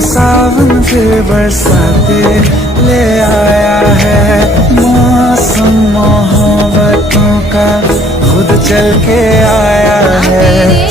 सावन फिर बरसाते ले आया है। मौसम मोहब्बतों का खुद चल के आया है।